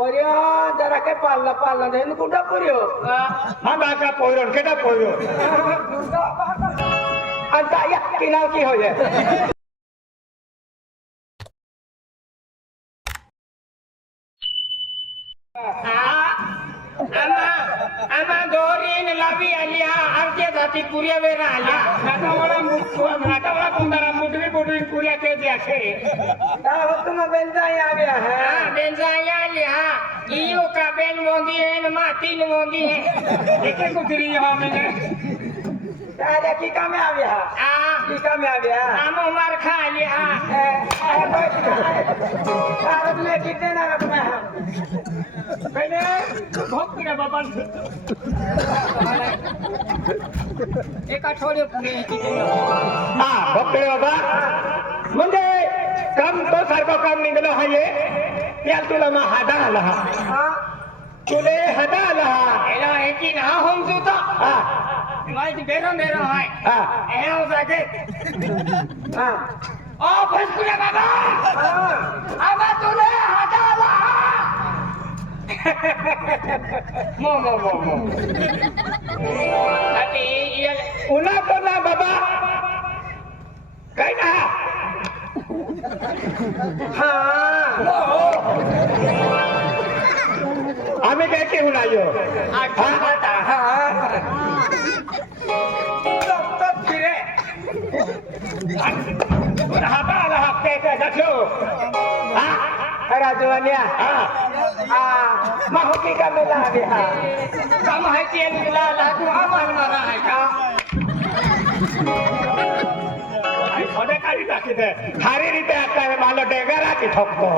पोरियो जरा के पालना पालना देन कुंडा पोरियो हाँ बाका पोयरो केटा पोयरो अंता या किनाव की हो जाए आमा दोरीन लावी आलिया आमच्या जाती पुऱ्या वेळा आल्या नाटावाला कुंदारा मुटरी पुऱ्या के द्याशे तुम बेंजाई आ गया है हाँ बेंजाया लिया इयो का बेन मोदी है न मातीन मोदी है एके कुतरी यहाँ मैंने अरे की काम आ गया की काम आ गया आमो मार खा लिया भारत में कितने ना रखना है पहले भोग के बाबा एक आठवडे पुणे हाँ भोग के बाबा म्हणजे काम तो सारखं काम निघालं हा ये याल तुला मग हादा आला हा तुले हादा आला हा एला एकी ना हम जुता हा माहिती बेरो बेरो है हा ए हो जाके हाँ ओ फसकुले बाबा आबा तुले हटाला मो अति ये उन्हा पण ना बाबा काय ना आम्ही काय घेऊन आलो हाता आला हा काय दाखलो राजवानिया माहुती का मेला आ गया काम है कि निकला लागू आमान मारा है का थोडे काढी टाकीत हारी रीते आता मला डेगारा की ठोकतो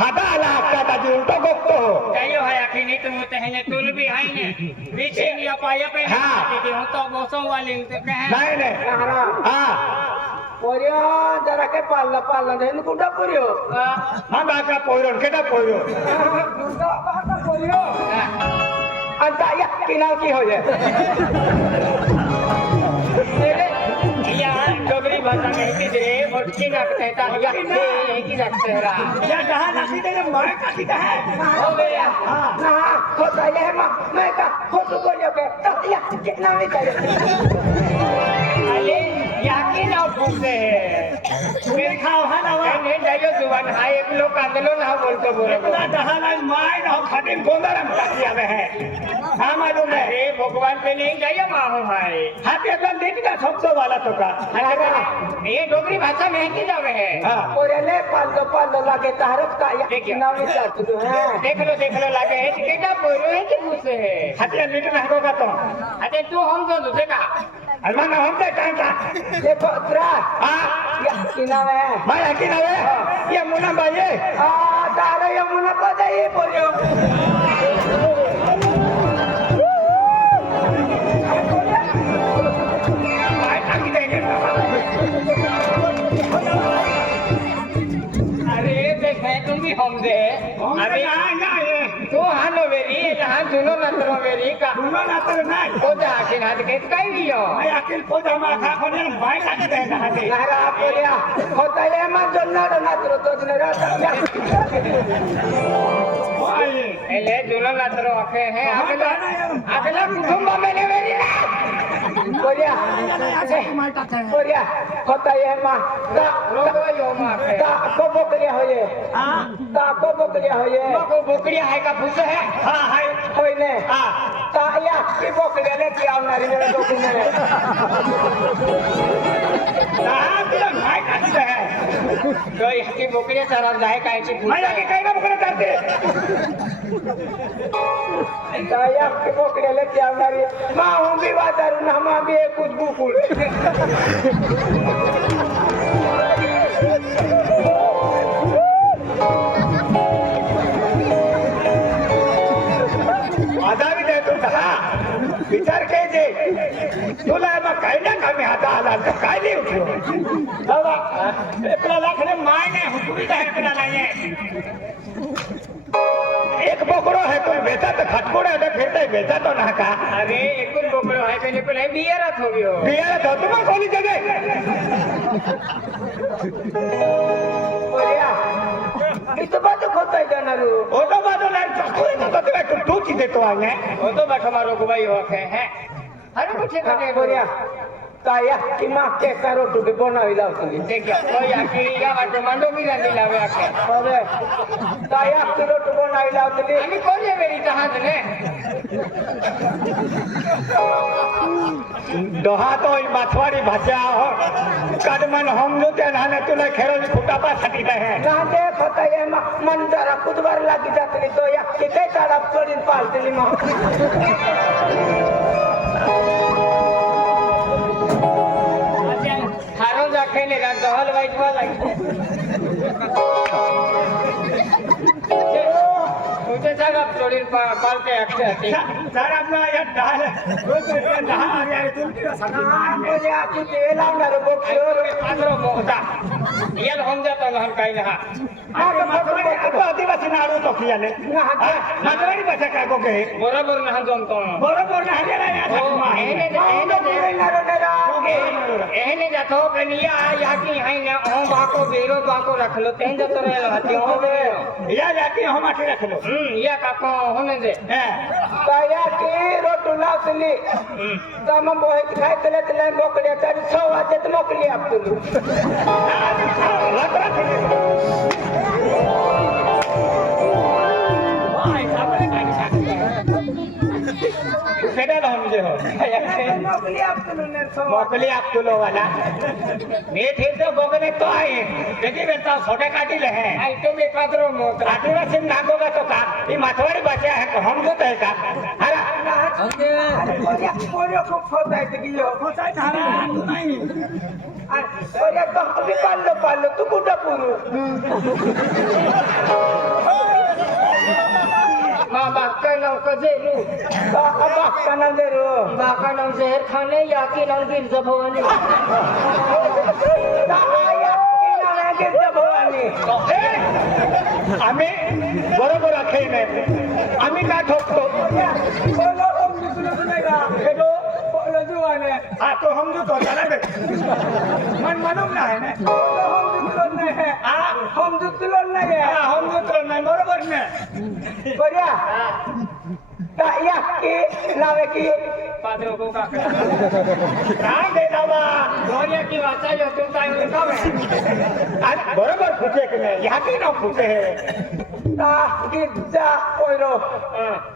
हाता आला हक्का ताजी उलटो गोगतो कहियो है अखिनी तुम तहने तुल भी है ने पीछे लिया पाया पे नहीं हूं तो मौसम वाले तो कहे नाही नाही हा पोरियो जरा के पालना पालना देन कुंडा पोरियो हाँ बाका पोयरो केटा पोयरो पोरियो अंता या किनाव की हो जाए या डोगरी भाषा में हिंदी रे और की ना कहता है या की लगता है या कहा नासी तेरे मार काटी का है हो गया ना होता है मैं का फोटो बोलियो के तो या कितना में करे अरे याकी ना पूछते हैं मेरे खाओ है ना नहीं जाइयो जुबान हाय एक लोग कांदलो ना बोलतो बोलो ना दहाना माय ना खाते गोंदारम काटी आवे है हाँ मालूम है अरे भगवान पे नहीं जाइयो माहो भाई हाथी अपना देख का सबसे वाला तो का ये डोगरी भाषा में ही जावे है पोरेले पाल लागे तारक का या किनाव में चढ़ तू है देख लो लागे है केटा बोलो है कि पूछे है हाथी लीटर ना होगा तो अरे तू हम तो दूसरे का अलमाना हम दे कहाँ का देखो त्रा हाँ या किनाव है भाई आके ना वे ये मुन्ना भाई ये तारे यमुना पता ही बोलियो अरे देखे तुम भी हम दे अभी तू हानो वेरी जहाँ सुनो नतरो वेरी का सुनो ना तो नहीं तो जा के हाथ के कई दियो मैं अकेले पोजा में खा खोने भाई काट दे ना दे नहरा पोलिया होता है मन जो ना तो तुझने रात भाई एले दोनों नतरो आखे हैं अगला कुटुंब में ले वेरी ना पोलिया पोलिया होता है मां लोगो यो माखे को बकरिया हो ये को बकरिया हो ये को बोकड़िया है का फूस है हाँ है कोई ने हाँ या की बकरिया ने की आवनारी मेरे दोस्त ने कहाँ तेरा भाई काट दे है तो इसकी बोकड़िया चरा जाए काहे की मैं आके कहीं ना बकरा करते या की बकरिया ले की आवनारी मां हूं भी बात करूं ना मां भी कुछ बुकुल आधारित आहे तो दहा विचार काय जे तुला मग काय ना कमी हाता आला तर काय नाही उठलो बाबा एकला लाखने माय नाही हुकुमी आहे एकला नाही एक बोकड़ो है कोई बेचा तो खटकोड़ है फिरता है बेचा तो ना का अरे एक बोकड़ो है पहले पहले बियरत हो गयो बिया तो तुम कौन जगह पोलिया इतो बात होता है जाना रू ओ तो बात तू की देतो आहे ने वो तो बैठो मारो को भाई हो के है अरे कुछ करे बोलिया ताया की माँ के करो तू के बनावी लावतली देखिए कोई आके या वाटो मांडो भी नहीं लावे आके अरे ताया की रोटी बनावी लावतली आम्ही कोण आहे मेरी जहाज ने डोहा तो ही माथवारी भाषा हो कदमन हम जो ते नाने तुला खेळली फुटापा साठी आहे ना देख होता ये मन जरा कुदवर लागी जातली तो या की काय तडप सोडीन पालतली मग हारो जाखे ने रात दहल वाइट वाला तुझे जागा सोडीन पालते आखे जर आपला या डाल रोज दहा यार तुमची बोलिया की ते लावणार बोक्सर पात्रो मोहता येल हम जातो लहन काही ना अरे माथवारी आता आदिवासी नाडू तो कियाले माथवारी भाषा काय को कहे बरोबर ना जमतो बरोबर ना हरियाणा एहने जातो कनिया याकी है ना ओ बाको बेरो बाको रख लो तें जतो रहल हती हो बेरो या जाती हम आके रख लो या काको होने दे ताया की रोटी लावतली तर मग बोहे खाय तले तले मोकळ्या तरी 6 वाजत मोकळी आपली सेटा हम जे हो मोकळी आपली ने 6 मोकली आप तुलो वाला मी थे तो गोगने तो आहे त्याची वेळता छोटे काटिले है आई तो बे पात्रो मोत आदिवासी नागोगा तो का ही माथवारी भाषा है हम जो है का हरा बोलिया बोलिया खूप फोटाय की यो कोसाय थारा तू नाही बोलिया तो अभी पाल्लो तू कुठं पुरू मां बाका नाव कजेलू बाबा कना दे रो बाका नाव जहर खाने याकी नाव गिर जभवानी ताया की ना गे भवानी आम्ही बरोबर अखे नाही आम्ही काय ठोकतो बोलो हम तुला नाही का हेलो बोलो जुवाने हा तो हम जो तो चला बे मन म्हणून नाही ना बोलो हम तुला नाही है हम तुला नाही है हा हम जो तो नाही बरोबर नाही बोलिया ताया की नावे की पात्रो को का काय दे दावा गोरिया की वाचा जो तू काय उठावे आज बरोबर फुटे की नाही या की ना फुटे है ता गिजा ओरो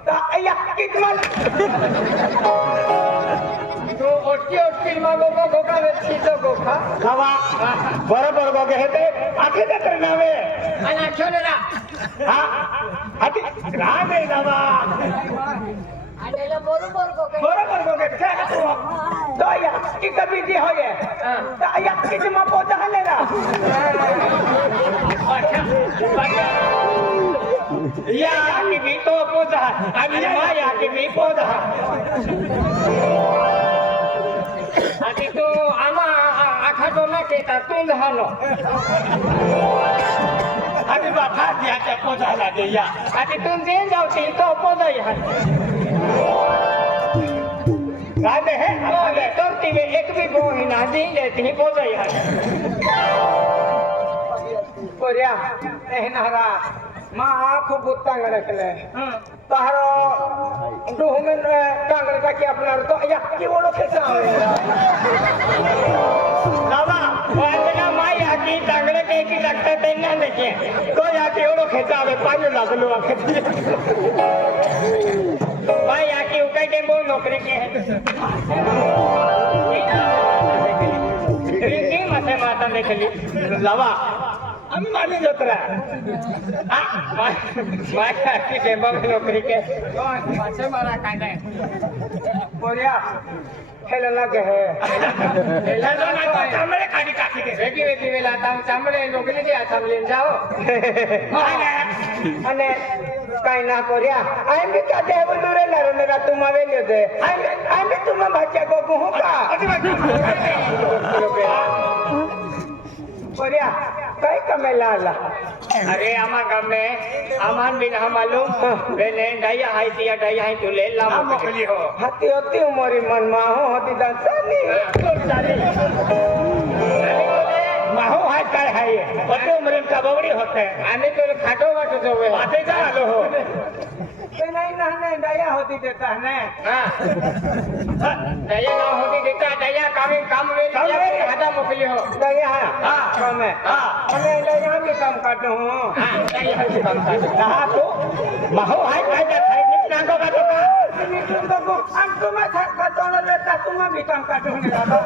ताया की मन तो ओटकी मागो को गोका वेची तो गोखा खावा बरोबर गोगे हे ते आखे ते तर नावे आणि छोलेला हा आती राग दे दावा आलेला बरोबर गोके बरोबर गोगे काय तू ताया की कभी दी होये ताया की मा पोता हलेला या की मी तो पोजा आणि माया की मी पोजा आणि तो आमा आखा तो ना केता तुंद हानो आणि बाथा त्याच्या पोजाला दे या आणि तुम जेन जाऊ ती तो पोदा या काय दे हे तो ये करती में एक भी गो ही ना दी लेती पोदा या बोलिया एहनारा मा आखो बुत्तांग रखले तारो डोहमेन कांगरे का की आपला तो या की ओळो कसा दावा वाजना माय आकी चांगले के की लागतं त्यांना देखे तो या की एवढं खेचावे पाहिजे लागलो आखे माय आकी उकाई के बो नौकरी के है की माथे माता देखली लावा आम्ही माने जत्रा माय आकी के बो नौकरी के पाछे मारा काय नाही बोलिया हेला लगे है हेलो ना तो चांबळे काढी टाकी दे वेगी वेगी वेला ताम चांबळे लोकले जे आसामले जाओ અને કઈ ના કર્યા આઈ બી કા દેવ દુરે નરેન્દ્ર તુમા વેલ્યો દે આઈ બી તુમા ભાચ્યા ગો હું કા કર્યા કઈ કમે લાલા अरे आमा गाम में आमान बिन हम मालूम बेने ढाई हाई दिया ढाई हाई तुले ला मोकली हो હાથી હતી ઉમરી મનમાં હું હતી દાસાની माहो हाय काय हाय पते उमरेन का बवडी होते आम्ही तो खाटो वाटो जो माते जा आलो हो નહીં નહીં नाही दया होती देता ने दया ना होती देता दया कामे काम वेरी हादा मोकली हो दया हाँ काम है हमें दया भी काम करते हूँ दया भी काम करते कहा तो महो हाय काय त्या साईड नांगो का तो का तुमको हम तुम्हें थक दोनों लेता तुम्हें भी काम करते हूँ दादा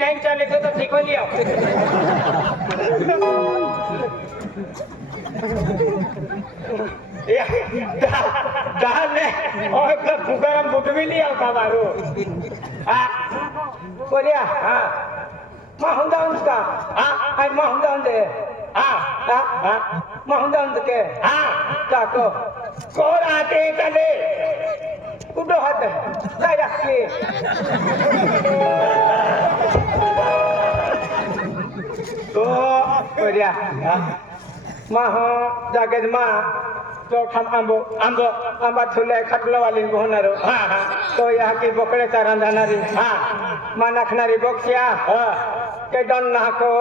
नहीं चले तो सीखो लिया फुगरम बुटवी लिया होता मारू बोलिया हाँ माँ हुंदा उसका हाँ माँ हुंदा उनके माँ हुंदा उनके क्या को आते चले उड़ो हाथ दया की तो बोलिया माँ हो जागे माँ तो हम आंबा थुले खटलो वाली होनारो तो यहाँ की बोकड़े चारंदानारी माँ नखनारी बोक्सिया के डन नाको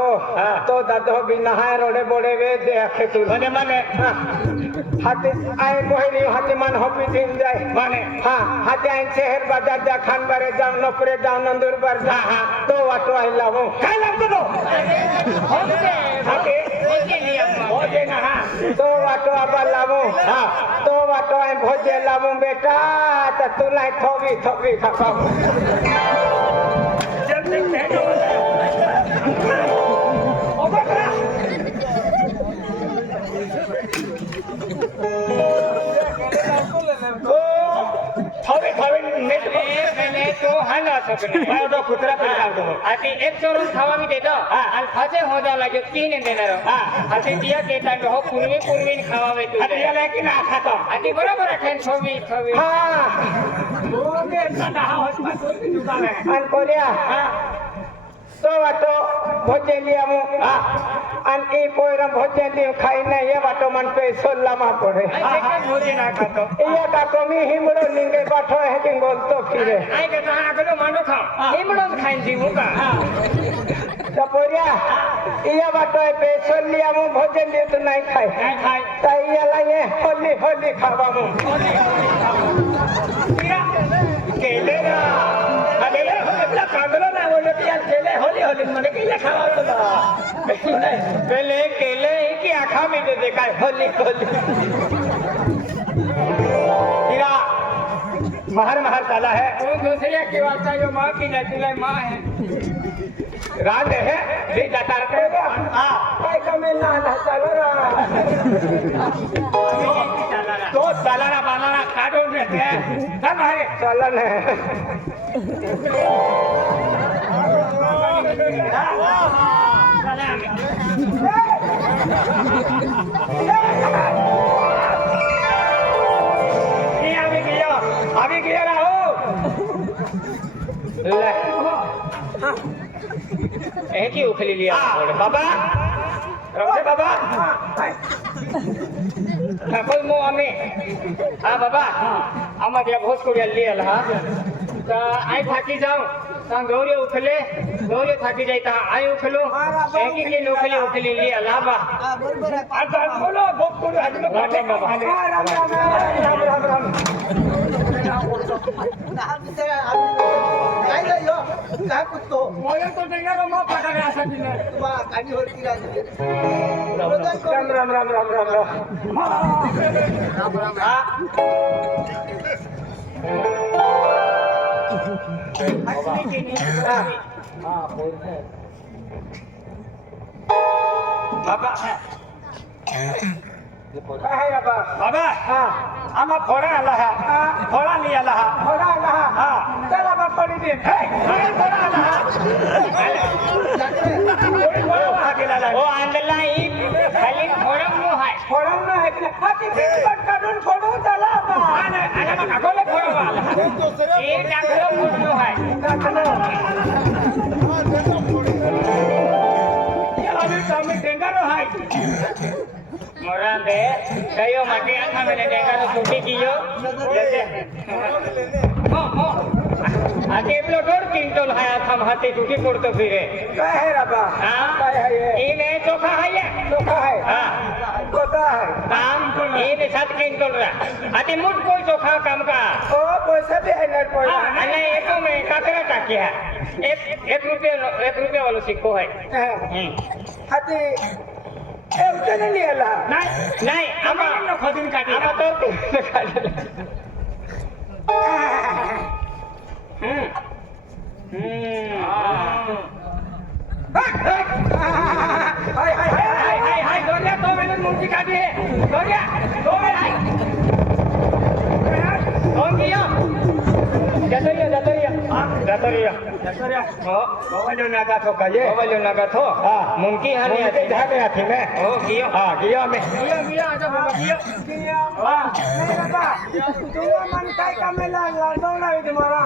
तो दादो भी नहाए रोडे बोड़े वे दे आखे तू माने हाथी आए कोई हाथी मन होपी दिन जाए माने हाँ हाथी आए शहर बाजार जा खान बारे जाओ नौकरे जाओ नंदुरबार जा तो वाटो आई लावो काय लागतो तो भोजे ना तो वाटो आबा लावो तो वाटो आए भोजे लावो बेटा तो तू लाई थोबी खाओ जब तक भेजो थोबी नेट मैंने तो हला सकने मैं तो कुतरा पे डाल दो आती एक चोरून खावा भी देतो आणि खाते होदा लागे तीन देणार आती दिया केता हो पूर्वी खावावे तू आता याला की ना खातो आती बरोबर आहे थोबी हाँ भोगे सदा होत पासून दुकान आहे आणि कोल्या तो वाटो भोजे लिया मु आणि पोयरा भोजे लियो खाई नाही ये वाटो मन पे सोल्ला मा पड़े भोजे ना खातो ये का कमी हिमरो लिंगे बाठो है कि गोल तो फिरे आई के तो आगलो मानो खा हिमडोन खाइन दी मुका तो पोरिया ये वाटो पे सोल्लिया मु भोजे लियो तो नहीं खाई ताई ये लाये होली खावा मु केले ना अगले आपला कांदलो ना बोललो की यार केले होली मध्ये केले खावा तुला पहले केले की आखा में दे दे काय होली तेरा महर काला है वो दूसरे की बात है जो मां की नचले मां है राज है ले जाता रहता है काय कमे ना चलो रा तो सालाना बालाना काटून देते हैं सब है चलन है अभी गया रहो एक ही उखली लिया बाबा रमसे बाबा ठाकुर मो आम्ही हा बाबा आम्हाला या भोज करूया लिहिला हा तर आई थाकी जाऊ सांग गौरी उखले गौरी थाकी जायता आई उखलो एक की उखली लिहिला बा आता बोलो भोग करू आज लोग बाटे का भाले राम काय झालं काय कुत्तो मोया तो देगा रो मो पटाने असा दिले बा कानी होती राम बाबा काय बाबा बाबा हां आम्हा फोडा आला हा फोडा नाही आला हा थोडा आला हा चला बा पडी दे फोडा आला हा हा गेला ओ अंदरला ही खाली फोरम नो हाय फोडून नाही हाती पिटपट काढून फोडून चला बा आला मग अकोले फोरम आला एक टाकलो फोरम हाय याला તમે ટેંગારો હાય મોરા બે કયો માટે આખા મને ડેંગાનો છૂટી ગયો આ કેટલો 1.5 ક્વિન્ટલ હાય આખા હાથે છૂટી પડતો ફિરે काय है रबा हाँ? काय है ये એને ચોખા હાય चोखा है હા कोता है કામ એને 7 ક્વિન્ટલ રા આતે મુઠ કોઈ ચોખા કામ કા ओ पैसा भी है नट पड़ा અને એકો મે કાકરા ટાક્યા એક રૂપિયા વાળો સિક્કો હોય हाथी ए उतने नहीं आला નહીં નહીં આમાં ખોદીને કાઢી આમાં તો हाय हाय हाय હાય હાય હાય દોરિયા તો મેને મૂંગી કાઢી હે દોરિયા દો મે હાય કોણ ગયો જતો રહ્યા બવાજો નાગા તો કજે મોબાઈલ નાગા થો હા. મૂંગી હાની મુંકી હતી જાગે હતી મેં ઓ ગયો હા ગયો મેં ગયો આજા બાબા ગયો नहीं रबा तुम मन काय काम में लाडवना है तुम्हारा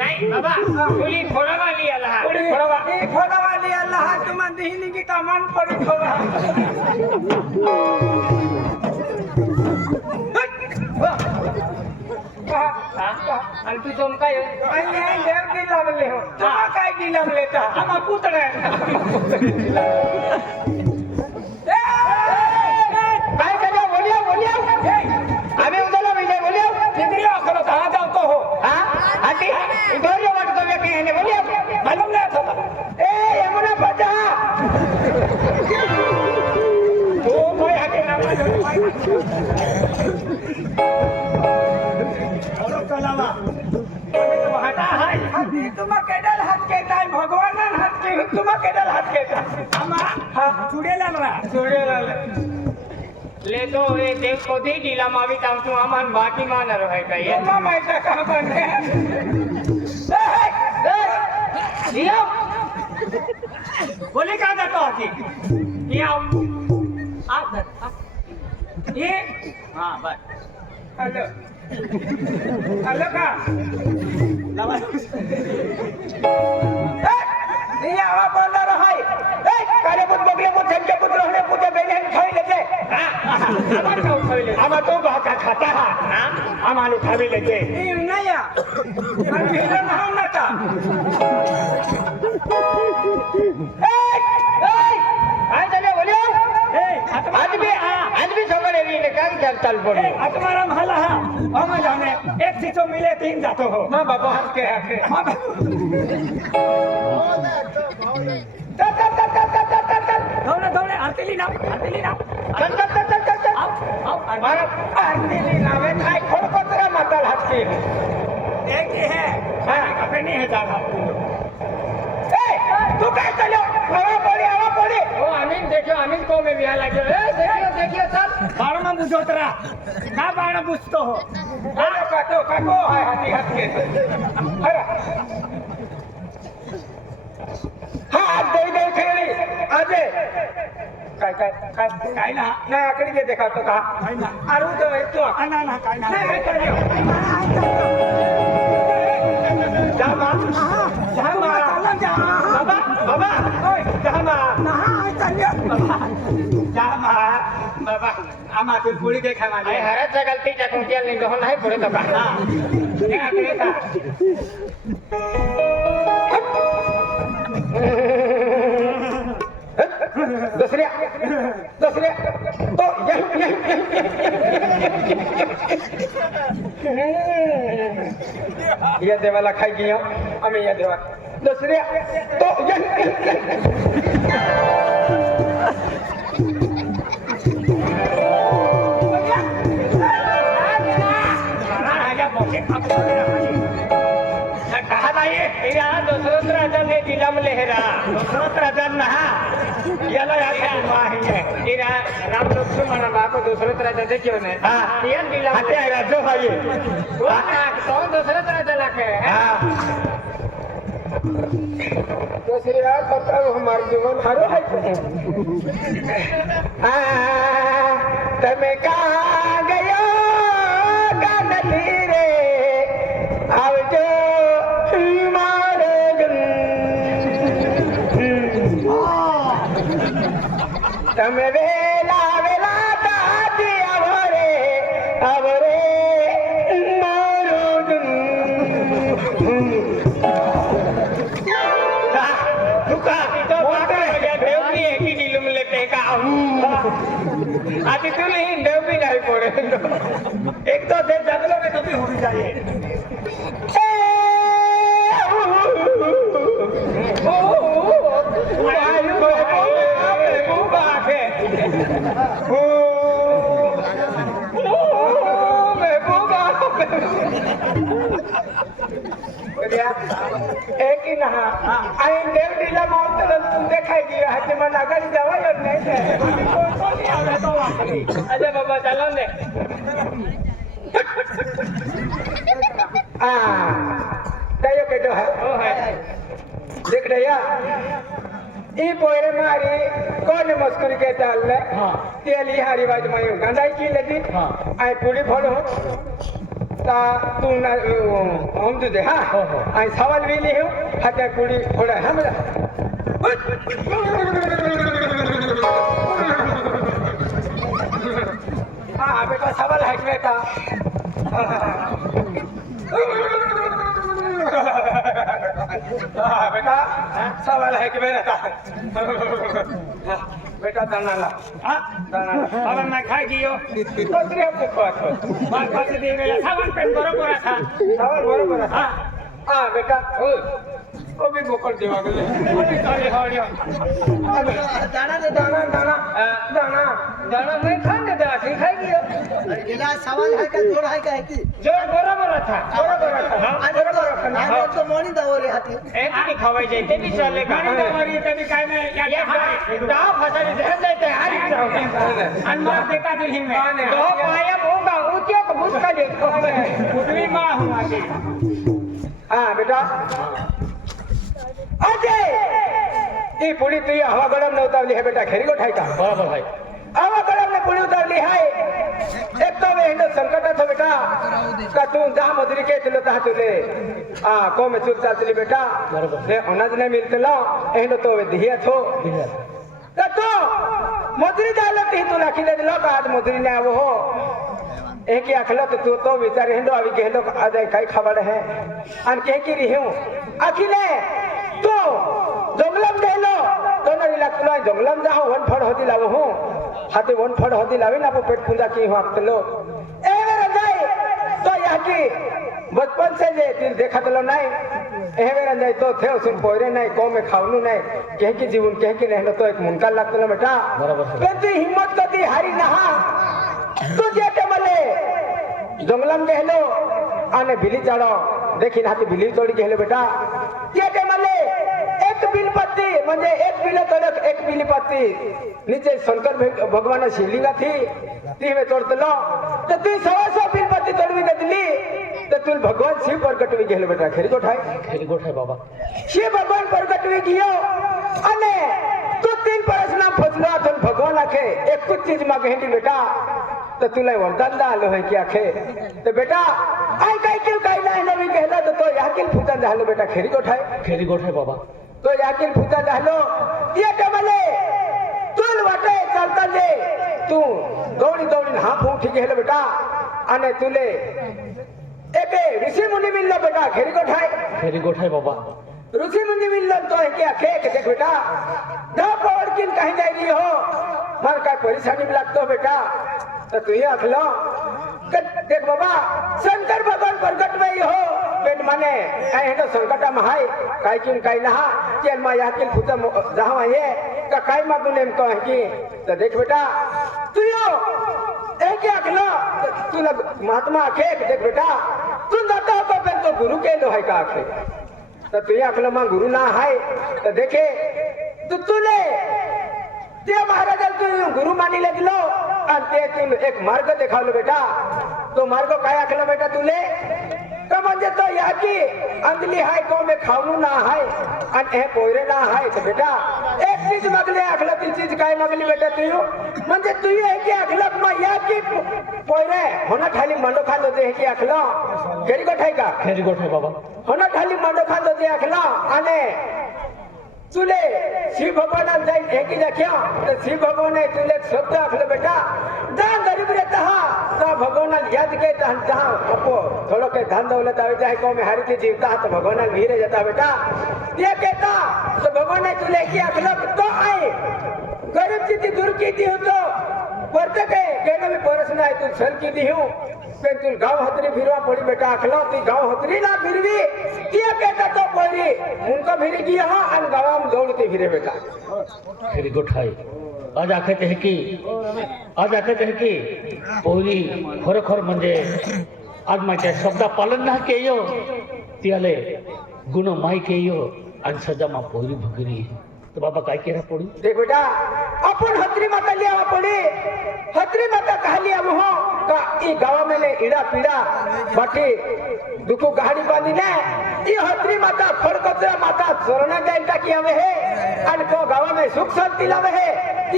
નહીં બાબા પુલી થોડાવા લી આલા थोड़ा ये खोला वाली अल्लाह तुम दीनी की कमान पड़ी थोड़ा અને તું તો કાય अरे देव की लाभ ले हो तुम काय की लाभ लेता આમાં પૂતળે काय કર્યો બોલ્યો અમે ઉદલા ભાઈ બોલ્યો કિતરી આખરો કહાં જાવ તો હો હા આટી દોરિયો વાટતો વે કે એને બોલ્યો માલુમ ના થતા એ યમુના પજા ઓ કોઈ હાકે ના ઓલો કલાવા તો હટા હાય हाथी तुम केडल हाथ के ताई भगवान हाथ के तुम केडल हाथ के આમાં હા ચુડેલા રા ले तो ए देव को दी ढीला मावी ताम तू आमान बाकी मान रहे कहीं तुम ऐसा कहां बने लियो બોલી કા જતો હતી ये आओ ये हां बस हेलो हेलो का लवा ये आवा बोल रहा है ए काले पुत बगले पुत धनके पुत रहने पुत बेने खाई लेते आमान का उठाई ले આમાં તો ભાકા ખાતા હા આમાં ઉઠાવી લેજે ये नया मैं मेरा नाम ना था आ चले बोलियो એ આત્મા आज भी सगळे री ने काय चाल पड़ो આત્મારામ હલા હા અમે જાને એક ચીચો મિલે તીન જાતો હો मां बाबा हाथ के आके દોડે દોડે આરતીલી નામ चल चल चल चल चल આવ આવ मारा आरती नावे खाई खोल को तेरा माता हाथ के એક ही है हां कभी नहीं है जाना ए तू काय चलो आवा पड़ी ओ अमीन देखो अमीन को में बिया लाग्यो ए देखियो चल બાળમાં બુજોતરા ના બાળ પૂછતો હો हेलो काको हाय हाथी हाथ के अरे हां दे दे खेली आजे काय काय काय કાઈ ના ना आकड़ी के देखा तो कहा કાઈ ના आरू तो एक तो આ ના ના કાઈ ના नहीं करियो जामा जामा बाबा बाबा ओए जामा જામા બાબા આમાં તું પૂરી દેખાવા अरे દે हरत से गलती जा कुंटिया नहीं दोहन है पड़े तो का હા એ આકડે તા दूसरे तो ये देवाला खाई गया हमें ये देवा दूसरे तो રાજા પોકે કहा ના ये इरा दशरथ राजा ने दिलम लेहरा दशरथ राजा ना याला या माही है इरा राम लक्ष्मण बाको दशरथ राजा देखियो ने हां ये दिलम आते है राजो भाई तो दशरथ राजा लाके हां दूसरे यार बताओ हमारे जीवन हारो है तमे कहाँ गयो गनती रे आवजो मारे गन તમે વેલા વેલા તાતી આવરે મારું तुका तो बाकरे देवनी एकी दिलुम लेते का आधी तुला ही देवनी नाही पडे एक तो ते जंगलों में तो भी होनी चाहिए एक ही नहा आणि देवडीला मावतर तू देखाय गे हाते मला आगाडी जावा येत नाही कोणी आला तो वाकली अरे बाबा चलो ने दयो के जो है ओ है देख रहा ई पोरे मारी कौन मस्कुरी के चाल तेली हारी बाज मायो गंडाई की लगी आई पूरी फॉलो ता तू ना हम तुझे हाँ आई सवाल भी नहीं हो हाथे पूरी फोड़ा है मेरा हाँ बेटा सवाल है बेटा बेटा सवाल है कि बेटा बेटा दाना ला दाना अब मैं खा गियो दूसरे आपको बात बात बात दे मेरा सावन पेन बरोबर था सवाल बरोबर हां हाँ बेटा वो भी बोकर देवा गले अभी चले हड़ियो दाना दे दाना दाना दाना दाना मैं खाने दे आखिर खाई गियो गेला सवाल है का जोड़ है का है की जो बरोबर था बरोबर था बरोबर था आने तो मोनी दावरे हाती एक की खवाई जाए ते भी चले गाड़ी दवारी ते भी काय में या दा फसारी दे देते हारी जाओ अनमार देता दिल में दो पाया होगा उद्योग मुस्का दे उतनी मां हूं आगे हाँ बेटा अजय ये पुड़ी तू हवा गरम न उतावली है बेटा खेरी को ठाई का बराबर भाई हवा गरम ने पुड़ी उतावली है एक तो वे हिंदू संकट था बेटा का तू जहाँ मजूरी के चलो तहाँ तुले को में चुप चाचली बेटा ने अनाज नहीं मिलते लो हिंदू तो वे दिया थो तो मजूरी डालो ती तू लाखी दे लो का आज मजूरी ने आवो हो एक ही अखलो तो तू विचार हिंदू अभी के हिंदू आज कई खबर है अन के की रही हूँ अखिले तो जंगलम देलो दोनों इलाकलो जंगलम जाओ वन फड़ होती लावो हूँ हाथी वन फड़ होती लावे ना वो पेट पूजा की हूँ आपतलो ए मेरा जाए तो यहाँ की बचपन से जे तीन देखा तलो नहीं ए मेरा जाए तो थे उसन पोरे नहीं कौ में खावनु नहीं कहीं की जीवन कहीं की नहीं तो एक मुनका लगतलो बेटा लेकिन तू हिम्मत करती हारी नहा तू जेटे मले जंगलम गहलो आने बिली चढ़ो देखी ना बिली चढ़ी गहलो बेटा जेटे मले एक बिल पत्ती म्हणजे एक बिल तोड़क एक बिली पत्ती नीचे शंकर भगवान शिवलिंग थी ती में तोड़तलो तो तू 100 बिल पत्ती तोड़वी दिली तो तू भगवान शिव प्रकट हुई गहलो बेटा खेरी गोठाई बाबा शिव भगवान प्रकट हुई गियो अने तू 3 परस नाम फसलो तो भगवान आखे एक कुछ चीज मांगे हिंदी बेटा तो तुला वरदान दालो है क्या खे तो बेटा आई काई क्यों काई ना नवी कहला तो याकिल फुटा दालो बेटा खेरी गोठाई बाबा तो याकिल फुटा दालो ये कमले तुल वटे चलता जे तू दौड़ी दौड़ी हाथ उठी गेलो बेटा आने तुले एके ऋषि मुनि मिललो बेटा खेरी गोठाई बाबा ऋषि मुनि मिललो तो है क्या खे के देख बेटा दा पवर किन कहीं जाएगी हो मार का परेशानी लगतो बेटा तो तू ही अखलो देख बाबा शंकर भगवान प्रकट में हो पेट माने ऐ तो संकट में हाय काई किन काई नहा के मा याकिल फुता जहां ये का काई मा तूने को है कि तो देख बेटा तू यो एक अखलो तू लग महात्मा आखे देख बेटा तू जाता हो तो गुरु के लो है का आखे तो तू ही अखलो मा गुरु ना हाय तो देखे तूने ते महाराज तू गुरु मानी लगलो ते तू एक मार्ग देखा लो बेटा तो मार्ग काय आखलो बेटा तुले तो म्हणजे तो याकी अंगली हाय को में खावनु ना हाय अन ए पोरे ना हाय तो बेटा एक चीज मगले आखलो ती चीज काय मगली बेटा तू म्हणजे तू हे की आखलो मा याकी पोरे होना खाली मंडो खालो दे की आखलो खेरी गोठाई बाबा होना खाली मंडो खालो दे आखलो अने तुले शिव भगवान जाईल हे की लख्या तर शिव भगवान तुले एक शब्द आखलं बेटा जा गरीब रहता हा तो भगवान याद के जहाँ अपो थोड़ो के धन दौलत आवे जाए को में हारी के जीवता है तो भगवान धीरे जाता बेटा ये कहता तो भगवान तुले की आखलं तो आए गरीब जी दूर की दी हो तो वर्ते के कहना भी परस ना तू सर की दी हूँ पे तू गांव हतरी फिरवा पड़ी बेटा आखलो तू गांव हतरी ना फिरवी ये कहता तो पड़ी उनको फिर गया हाँ अन गांव में दौड़ते फिरे बेटा व्हेरी गुड हाय आज आखत आहे की पोरी खरोखर म्हणजे आज माझ्या शब्दा पालन ना केयो त्याले गुण माय केयो आणि सजा मा पोरी भगरी तो बाबा काय केरा पडू देख बेटा अपन हतरी माता लिया पड़ी हतरी माता कहा लिया वो का ई गांव में ले इड़ा पीड़ा बाकी दुखो गाड़ी बांधी ने ई हतरी माता खड़कतरा माता सोरना जाइता किया वे है अन को गांव में सुख शांति लावे है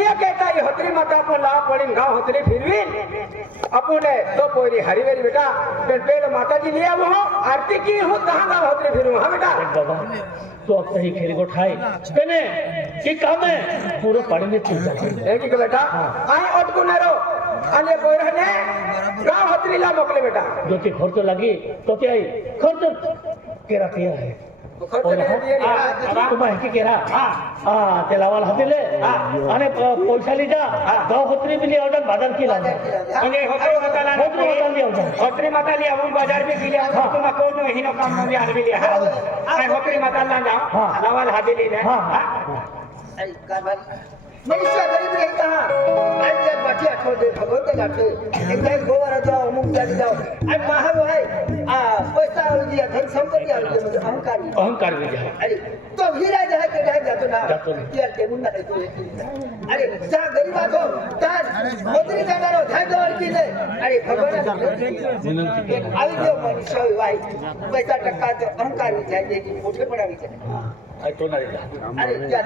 ये कहता ये हतरी माता अपन ला पड़ी गांव हतरी फिरवीन अपने तो पोरी हरीवेरी बेटा पेड़ माता जी लिया वो आरती की हूँ कहाँ गांव हतरी फिरू हाँ बेटा बाबा तो अब तही खेरी गोठ हाय कने की काम है पूरा पढ़ने चलता है एक बेटा आए अटकू न रो आने पोर ने गांव हतरी ला मोकले बेटा जो ते खर्च लगी तो ते आई खर्च केरा किया है तुम्हा की केरा ते लावाल हातीले आणि पैसा लिजा गाव हतरी बिली ऑर्डर बाजार केला અને હોતરી માતાલા હોતરી માતાલી આવું બજાર पे गेली तुमा कोण हिनो काम मध्ये आरबी लिया आणि होतरी माताला जाओ लावाल हादेली ने अरे काय बात मनुष्य गरीब रहता है आज जब बाकी आठो दे भगवत लाटे एक दिन गोवारा जाओ अमुक जाती जाओ आज महाव है पैसा हो गया धन संपत्ति हो गया मुझे अहंकार भी है अरे तो हीरा जहाँ के रह जातो ना जातो नहीं। यार के मुन्ना है तो अरे जा गरीब आको ताज मोदरी जाना रो धाय दौड़ की ले अरे भगवान विनंती के आई जो मनुष्य भाई पैसा टक्का तो अहंकार विचार देगी मोटे पड़ा विचार आई तो नाही अरे क्या